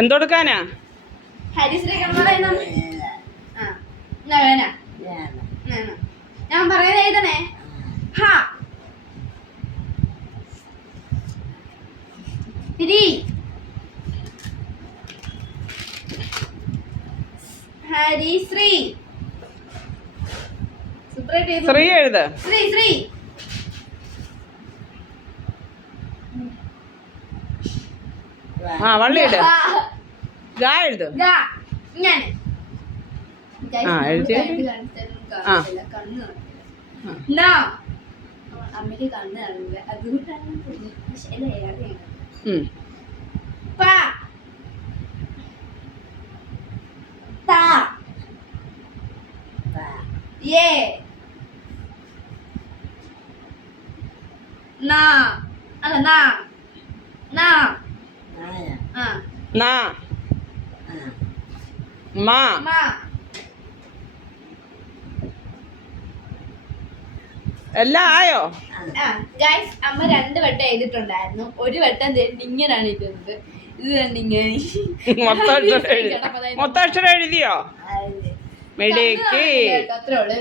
എന്തൊടുക്കാനാ? ഹരിശ്രീ ഞാൻ പറയുന്നത് എഴുതണേ. ഹ ഹരിശ്രീ ശ്രീ എഴുത്. ശ്രീ ശ്രീ ആ വള്ളി ഇട്. ഗാ എഴുത്. അമ്മയ്ക്ക് കണ്ണ് കാണില്ല, അതുകൊണ്ടാണ് എല്ലാം ആയോ? അമ്മ 2 വട്ടം എഴുതിട്ടുണ്ടായിരുന്നു. ഒരു വട്ടം ഇങ്ങനാണ് ഇരിക്കുന്നത്. ഇത് കണ്ടിങ്ങനെ മൊത്തം അക്ഷരം എഴുതിയോ? മെഡിക്ക് അത്രേ ഉള്ളൂ.